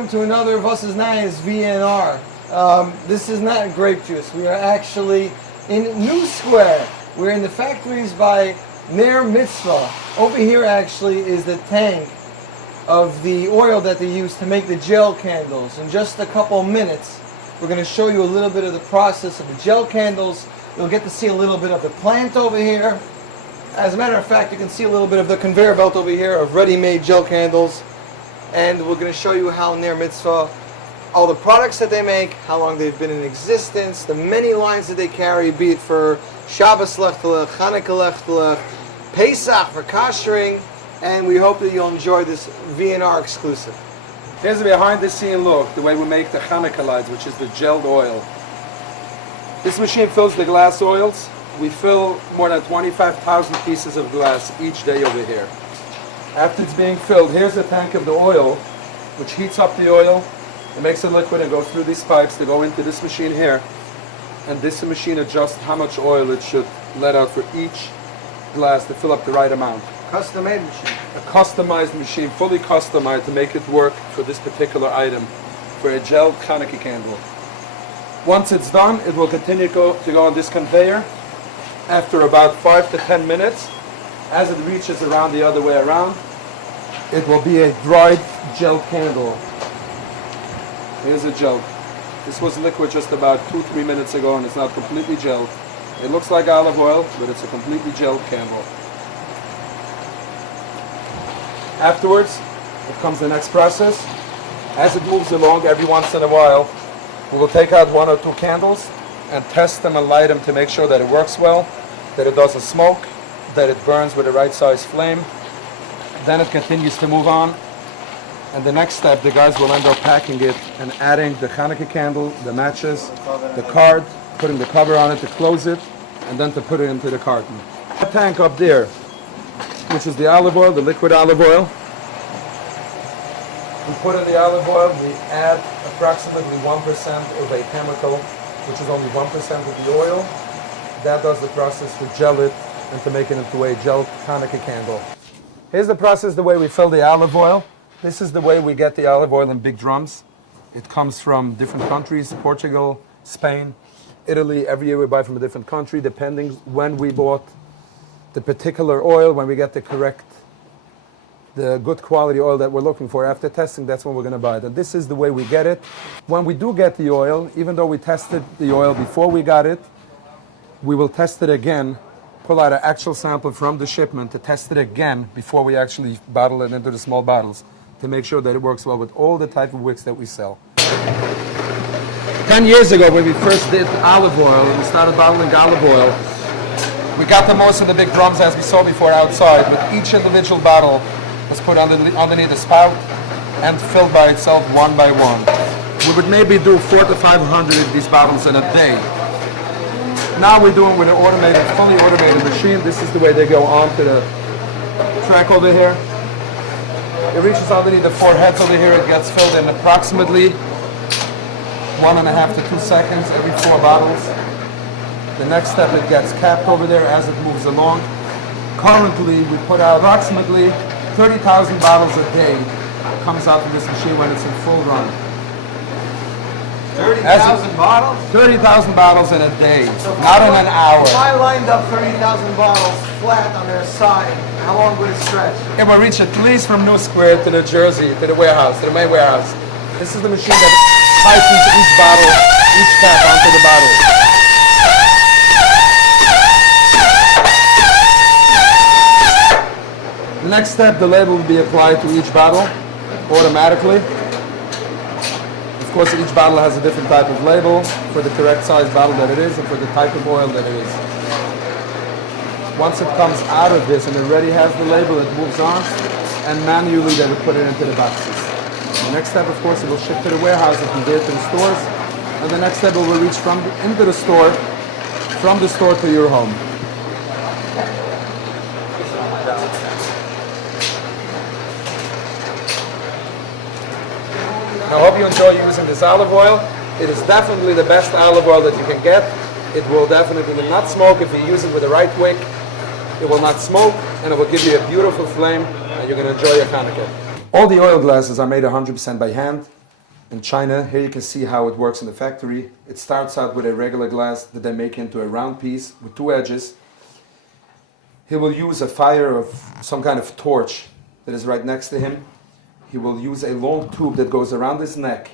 welcome to another Voss's Nayas VNR. This is not grape juice. We are actually in New Square. We're in the factories by Ner Mitzvah. Over here actually is the tank of the oil that they use to make the gel candles. In just a couple minutes, we're going to show you a little bit of the process of the gel candles. You'll get to see a little bit of the plant over here. As a matter of fact, you can see a little bit of the conveyor belt over here of ready-made gel candles. And we're going to show you how Ner Mitzvah, all the products that they make, how long they've been in existence, the many lines that they carry, be it for Shabbos Chanukah, Chanukah, Pesach, for koshering, and we hope that you'll enjoy this VNR exclusive. Here's a behind-the-scene look, the way we make the Chanukah lights, which is the gelled oil. This machine fills the glass oils. We fill more than 25,000 pieces of glass each day over here. After it's being filled, here's the tank of the oil, which heats up the oil. It makes a liquid and goes through these pipes. They go into this machine here. And this machine adjusts how much oil it should let out for each glass to fill up the right amount. Custom-made machine. A customized machine, fully customized to make it work for this particular item, for a gel Chanukah candle. Once it's done, it will continue to go on this conveyor. After about 5 to 10 minutes, as it reaches around the other way around, it will be a dried gel candle. Here's a gel. This was liquid just about 2-3 minutes ago, and it's now completely gelled. It looks like olive oil, but it's a completely gelled candle. Afterwards, it comes the next process. As it moves along, every once in a while, we will take out 1 or 2 candles and test them and light them to make sure that it works well, that it doesn't smoke, that it burns with the right size flame. Then it continues to move on. And the next step, the guys will end up packing it and adding the Chanukah candle, the matches, the card, putting the cover on it to close it, and then to put it into the carton. The tank up there, which is the olive oil, the liquid olive oil. We put in the olive oil, we add approximately 1% of a chemical, which is only 1% of the oil. That does the process to gel it and to make it into a gel Chanukah candle. Here's the process, the way we fill the olive oil. This is the way we get the olive oil in big drums. It comes from different countries, Portugal, Spain, Italy. Every year we buy from a different country, depending when we bought the particular oil, when we get the good quality oil that we're looking for. After testing, that's when we're going to buy it. And this is the way we get it. When we do get the oil, even though we tested the oil before we got it, we will test it again, pull out an actual sample from the shipment to test it again before we actually bottle it into the small bottles to make sure that it works well with all the type of wicks that we sell. 10 years ago, when we first did olive oil, and we started bottling olive oil, we got the most of the big drums as we saw before outside, but each individual bottle was put underneath a spout and filled by itself one by one. We would maybe do 400 to 500 of these bottles in a day. Now we're doing with an automated, fully automated machine. This is the way they go onto the track over here. It reaches underneath the 4 heads over here. It gets filled in approximately 1.5 to 2 seconds every 4 bottles. The next step, it gets capped over there as it moves along. Currently, we put out approximately 30,000 bottles a day. Comes out of this machine when it's in full run. 30,000 bottles? 30,000 bottles in a day, so not in an hour. If I lined up 30,000 bottles flat on their side, how long would it stretch? It will reach at least from New Square to New Jersey, to the warehouse, to the main warehouse. This is the machine that tightens each bottle, each cap onto the bottle. The next step, the label will be applied to each bottle automatically. Of course, each bottle has a different type of label for the correct size bottle that it is and for the type of oil that it is. Once it comes out of this and it already has the label, it moves on, and manually they will put it into the boxes. The next step, of course, it will ship to the warehouse and from there to the stores, and the next step it will reach into the store, from the store to your home. I hope you enjoy using this olive oil. It is definitely the best olive oil that you can get. It will definitely not smoke if you use it with the right wick. It will not smoke, and it will give you a beautiful flame, and you're going to enjoy your Chanukah. All the oil glasses are made 100% by hand. in China. Here you can see how it works in the factory. It starts out with a regular glass that they make into a round piece with two edges. He will use a fire of some kind of torch that is right next to him. He will use a long tube that goes around his neck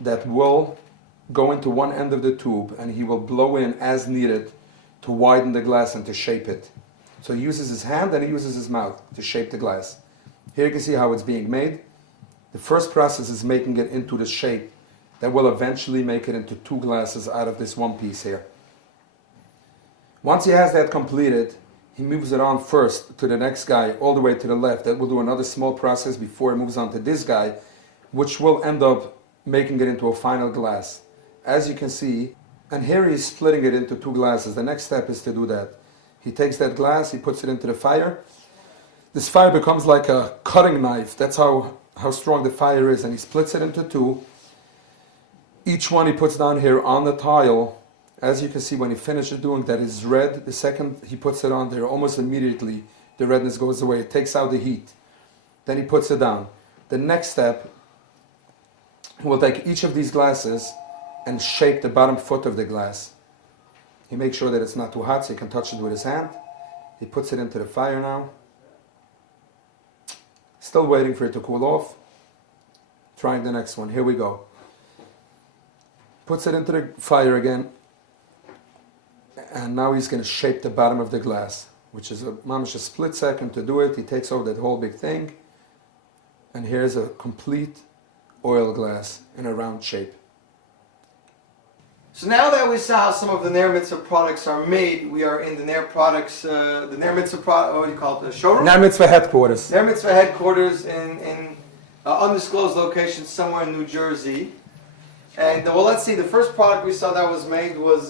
that will go into one end of the tube, and he will blow in as needed to widen the glass and to shape it. So he uses his hand and he uses his mouth to shape the glass. Here you can see how it's being made. The first process is making it into the shape that will eventually make it into two glasses out of this one piece here. Once he has that completed, he moves it on first to the next guy all the way to the left. That will do another small process before he moves on to this guy, which will end up making it into a final glass. As you can see, and here he's splitting it into two glasses. The next step is to do that. He takes that glass, he puts it into the fire. This fire becomes like a cutting knife. That's how strong the fire is, and he splits it into two. Each one he puts down here on the tile. As you can see, when he finishes doing that, is red. The second he puts it on there, almost immediately the redness goes away. It takes out the heat. Then he puts it down. The next step, he will take each of these glasses and shape the bottom foot of the glass. He makes sure that it's not too hot so he can touch it with his hand. He puts it into the fire now. Still waiting for it to cool off. Trying the next one. Here we go. Puts it into the fire again. And now he's going to shape the bottom of the glass, which is a split second to do it. He takes over that whole big thing. And here's a complete oil glass in a round shape. So now that we saw how some of the Ner Mitzvah products are made, we are in the Ner products, the Ner Mitzvah what do you call it, the showroom? Ner Mitzvah headquarters. Ner Mitzvah headquarters in undisclosed location somewhere in New Jersey. And well, let's see, the first product we saw that was made was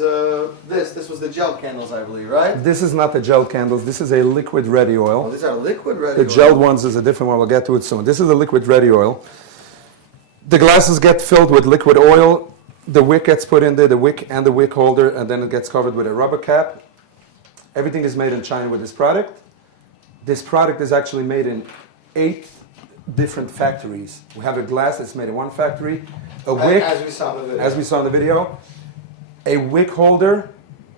this. This was the gel candles, I believe, right? This is not the gel candles. This is a liquid ready oil. Oh, these are liquid ready oil. The gel ones is a different one. We'll get to it soon. This is the liquid ready oil. The glasses get filled with liquid oil. The wick gets put in there, the wick and the wick holder, and then it gets covered with a rubber cap. Everything is made in China with this product. This product is actually made in 8 different factories. We have a glass that's made in one factory, a wick, as we saw in the video, a wick holder,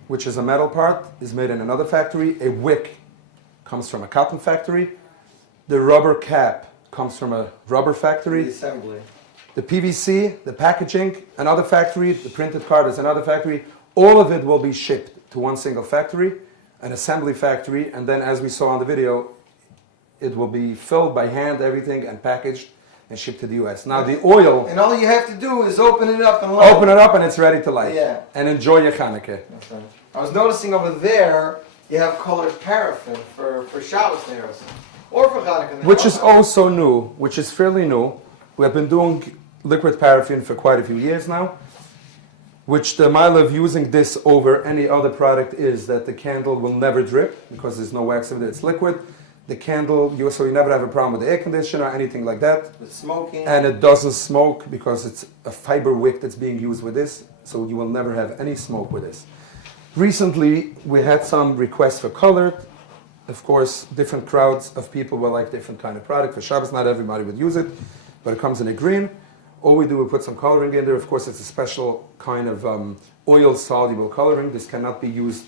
which is a metal part, is made in another factory. A wick comes from a cotton factory. The rubber cap comes from a rubber factory. The assembly. The PVC, the packaging, another factory. The printed card is another factory. All of it will be shipped to one single factory, an assembly factory, and then as we saw on the video, it will be filled by hand, everything, and packaged and shipped to the US. Now the oil... And all you have to do is open it up and light. Open it up and it's ready to light. Yeah. And enjoy your Chanukah. That's right. I was noticing over there, you have colored paraffin for Shabbos Neros. Or for Chanukah. Which is also new, which is fairly new. We have been doing liquid paraffin for quite a few years now, which the mile of using this over any other product is that the candle will never drip because there's no wax in it, it's liquid. The candle, so you never have a problem with the air conditioner or anything like that. The smoking. And it doesn't smoke because it's a fiber wick that's being used with this, so you will never have any smoke with this. Recently, we had some requests for colored. Of course, different crowds of people will like different kind of product. For Shabbos, not everybody would use it, but it comes in a green. All we do, we put some coloring in there. Of course, it's a special kind of oil-soluble coloring. This cannot be used.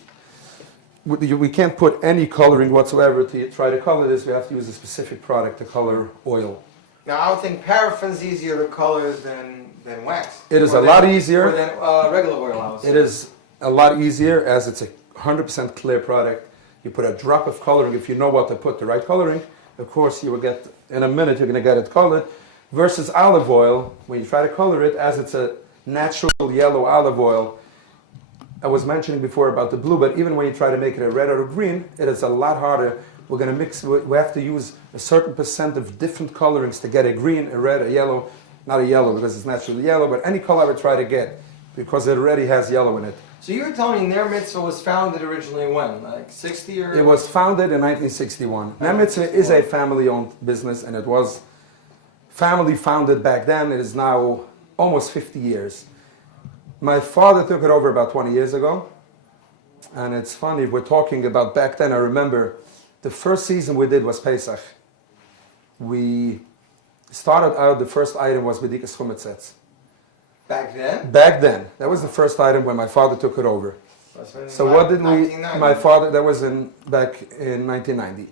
We can't put any coloring whatsoever to try to color this. We have to use a specific product to color oil. Now, I would think paraffin's easier to color than wax. It is a lot easier. Or than regular oil, I would say. It is a lot easier as it's a 100% clear product. You put a drop of coloring. If you know what to put, the right coloring, of course, you will get, in a minute, you're going to get it colored. Versus olive oil, when you try to color it, as it's a natural yellow olive oil, I was mentioning before about the blue, but even when you try to make it a red or a green, it is a lot harder. We're going to mix, we have to use a certain percent of different colorings to get a green, a red, a yellow. Not a yellow because it's naturally yellow, but any color I would try to get because it already has yellow in it. So you were telling me Ner Mitzvah was founded originally when? Like 60 or? It was founded in 1961. Ner Mitzvah is a family-owned business, and it was family founded back then. It is now almost 50 years. My father took it over about 20 years ago. And it's funny, we're talking about back then. I remember the first season we did was Pesach. We Started out, the first item was Bedikas Chumetzets. Back then? Back then. That was the first item when my father took it over. So what did we, my father, that was back in 1990.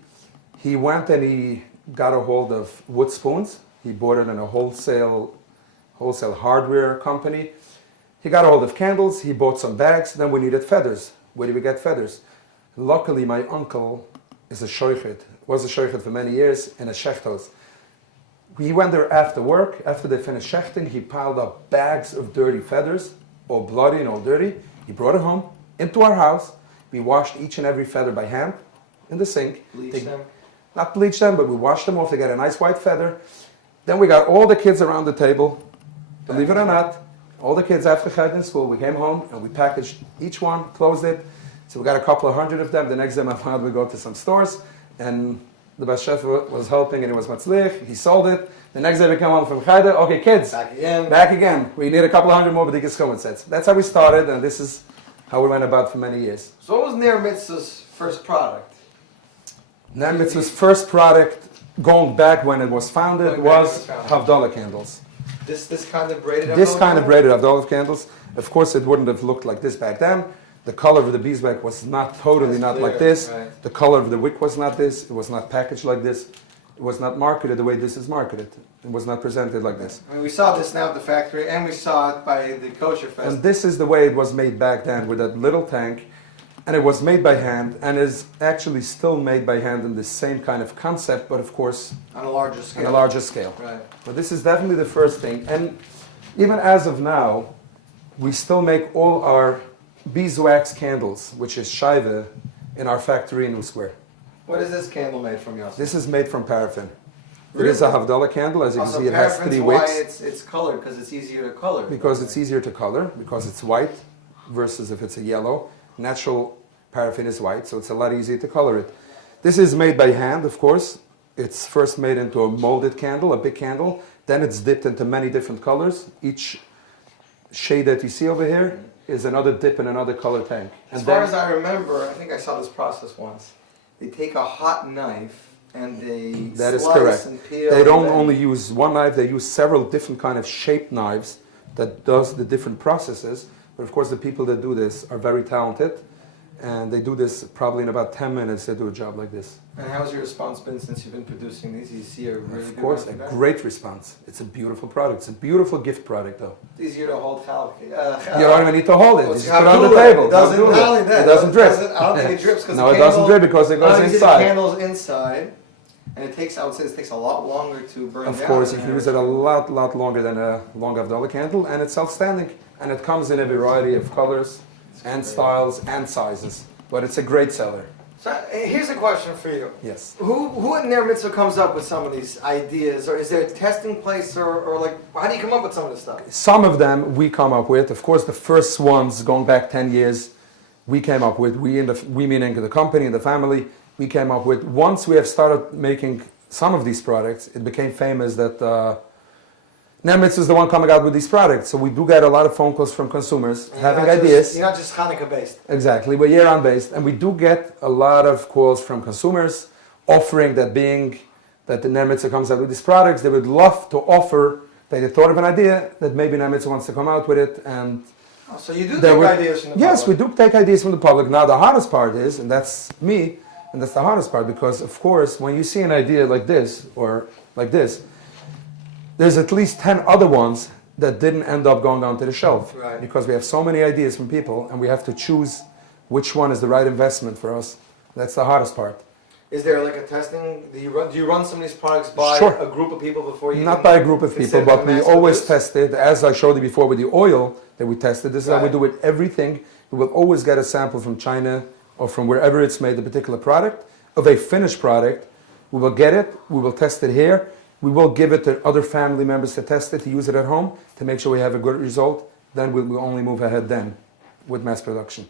He went and he got a hold of wood spoons. He bought it in a wholesale hardware company. He got a hold of candles, he bought some bags, then we needed feathers. Where did we get feathers? Luckily, my uncle is a shoichet, was a shoichet for many years in a shechthaus. He went there after work. After they finished shechting, he piled up bags of dirty feathers, all bloody and all dirty. He brought it home into our house. We washed each and every feather by hand in the sink. Bleach them? Not bleach them, but we washed them off to get a nice white feather. Then we got all the kids around the table. Believe it or not, all the kids after Chet in school, we came home and we packaged each one, closed it. So we got a couple of hundred of them. The next day my father would go to some stores and the Bas Chef was helping and it was matzlich. He sold it. The next day we come home from Chayda. Okay, kids. Back again. We need a couple of hundred more Bedikas Chumetzets. That's how we started, and this is how we went about for many years. So what was Ner Mitzvah's first product? Ner Mitzvah's first product, going back when it was founded, was Havdalah candles. This kind of braided This kind of braided Havdalah candles. Of course, it wouldn't have looked like this back then. The color of the beeswax was not like this. Right. The color of the wick was not this. It was not packaged like this. It was not marketed the way this is marketed. It was not presented like this. I mean, we saw this now at the factory, and we saw it by the kosher fest. And this is the way it was made back then, with that little tank. And it was made by hand, and is actually still made by hand in the same kind of concept, but of course on a larger scale. On a larger scale. Right. But this is definitely the first thing. And even as of now, we still make all our beeswax candles, which is Shaiva, in our factory in New Square. What is this candle made from, Yossi? This is made from paraffin. Really? It is a Havdalah candle, as you can see. It has 3 why wicks. it's colored, because it's easier to color. Because it's easier to color, because it's white versus if it's a yellow. Natural paraffin is white, so it's a lot easier to color it. This is made by hand, of course. It's first made into a molded candle, a big candle. Then it's dipped into many different colors. Each shade that you see over here is another dip in another color tank. As far as I remember, I think I saw this process once. They take a hot knife and they That is slice correct. and peel. They don't only use one knife, they use several different kind of shaped knives that does the different processes. But of course the people that do this are very talented, and they do this probably in about 10 minutes. They do a job like this. And how's your response been since you've been producing these? You see a really Of good course, a response? great response. It's a beautiful product. It's a beautiful gift product, though. It's easier to hold talc. You don't even need to hold it. You It's just put it on the table. It doesn't, not only that, It doesn't drip. I don't think it drips because No, it doesn't drip because it goes inside. The candle's inside, and it takes, I would say, it takes a lot longer to burn down. Of course, if you use it a lot longer than a long Havdalah candle, and it's self-standing, and it comes in a variety of colors and styles and sizes. But it's a great seller. So here's a question for you. Yes. Who at Ner Mitzvah comes up with some of these ideas, or is there a testing place, or like, how do you come up with some of this stuff? Some of them we come up with. Of course, the first ones going back 10 years, we came up with. We meaning the company and the family, we came up with. Once we have started making some of these products, it became famous that Ner Mitzvah is the one coming out with these products. So we do get a lot of phone calls from consumers having ideas. You're not just Hanukkah based. Exactly, we're year-round based, and we do get a lot of calls from consumers offering that that the Ner Mitzvah comes out with these products, they would love to offer, they thought of an idea that maybe Ner Mitzvah wants to come out with it, and so you do take ideas from the public? Yes, we do take ideas from the public. Now the hardest part is, and that's me, and that's the hardest part, because of course when you see an idea like this, or like this, there's at least 10 other ones that didn't end up going onto the shelf. Right. Because we have so many ideas from people, and we have to choose which one is the right investment for us. That's the hardest part. Is there like a testing? Do you run some of these products by Sure. a group of people before you? Not by a group of people, but we always test it, as I showed you before with the oil that we tested. This is how we do with everything. We will always get a sample from China or from wherever it's made, the particular product, of a finished product. We will get it, we will test it here. We will give it to other family members to test it, to use it at home, to make sure we have a good result. Then we'll only move ahead then with mass production.